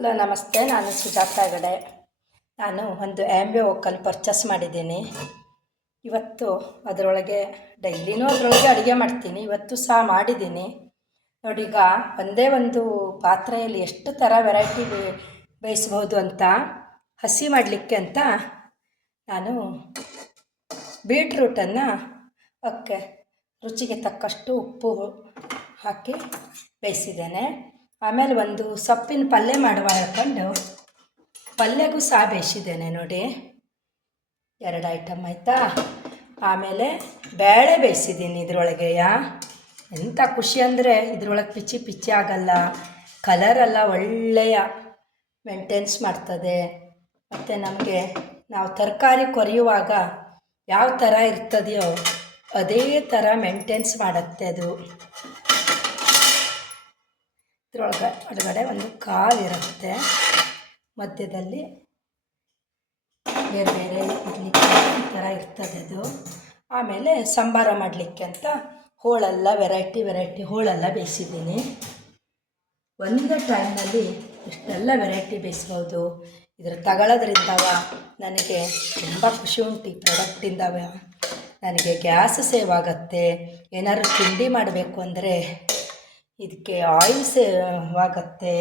Hello ನಮಸ್ತೆ, ನಾನು ಸುಜಾತ ಹೆಗಡೆ. ನಾನು ಒಂದು ಆ್ಯಂಬೆ ವೋಕಲ್ ಪರ್ಚೇಸ್ ಮಾಡಿದ್ದೀನಿ. ಇವತ್ತು ಅದರೊಳಗೆ ಡೈಲಿನೂ ಅದರೊಳಗೆ ಅಡುಗೆ ಮಾಡ್ತೀನಿ. ಇವತ್ತು ಸಹ ಮಾಡಿದ್ದೀನಿ ನೋಡಿ. ಈಗ ಒಂದೇ ಒಂದು ಪಾತ್ರೆಯಲ್ಲಿ ಎಷ್ಟು ಥರ ವೆರೈಟಿ ಬೇಯಿಸ್ಬೋದು ಅಂತ, ಹಸಿ ಮಾಡಲಿಕ್ಕೆ ಅಂತ ನಾನು ಬೀಟ್ರೂಟನ್ನು ರುಚಿಗೆ ತಕ್ಕಷ್ಟು ಉಪ್ಪು ಹಾಕಿ ಬೇಯಿಸಿದ್ದೇನೆ. ಆಮೇಲೆ ಒಂದು ಸೊಪ್ಪಿನ ಪಲ್ಯ ಮಾಡುವ ಹೇಳ್ಕೊಂಡು ಪಲ್ಯಗೂ ಸಹ ಬೇಯಿಸಿದ್ದೇನೆ ನೋಡಿ. 2 ಐಟಮ್ ಆಯಿತಾ. ಆಮೇಲೆ ಬೇಳೆ ಬೇಯಿಸಿದ್ದೀನಿ ಇದರೊಳಗೆಯ. ಎಂಥ ಖುಷಿ ಅಂದರೆ ಇದರೊಳಗೆ ಪಿಚ್ಚಿ ಪಿಚ್ಚಿ ಆಗಲ್ಲ, ಕಲರೆಲ್ಲ ಒಳ್ಳೆಯ ಮೇಂಟೆನ್ಸ್ ಮಾಡ್ತದೆ. ಮತ್ತು ನಮಗೆ ನಾವು ತರಕಾರಿ ಕೊರೆಯುವಾಗ ಯಾವ ಥರ ಇರ್ತದೆಯೋ ಅದೇ ಥರ ಮೇಂಟೆನ್ಸ್ ಮಾಡುತ್ತೆ ಅದು. ಒಳಗಡೆ ಒಂದು ಕಾಲಿರುತ್ತೆ, ಮಧ್ಯದಲ್ಲಿ ಬೇರೆ ಬೇರೆ ಇರಲಿಕ್ಕೆ ಈ ಥರ ಇರ್ತದೆ ಅದು. ಆಮೇಲೆ ಸಂಬಾರ ಮಾಡಲಿಕ್ಕೆ ಅಂತ ಹೋಳೆಲ್ಲ ವೆರೈಟಿ ಹೋಳೆಲ್ಲ ಬೇಯಿಸಿದ್ದೀನಿ. ಒಂದು ಟೈಮ್ನಲ್ಲಿ ಇಷ್ಟೆಲ್ಲ ವೆರೈಟಿ ಬೇಯಿಸ್ಬೋದು. ಇದ್ರ ತಗೊಳ್ಳೋದ್ರಿಂದವ ನನಗೆ ತುಂಬ ಖುಷಿ ಉಂಟು. ಈ ಪ್ರಾಡಕ್ಟಿಂದವ ನನಗೆ ಗ್ಯಾಸ್ ಸೇವ್ ಆಗುತ್ತೆ. ಏನಾದ್ರು ತಿಂಡಿ ಮಾಡಬೇಕು ಅಂದರೆ ಇದಕ್ಕೆ ಆಯಿಲ್ ಸೇವ್ ಆಗುತ್ತೆ.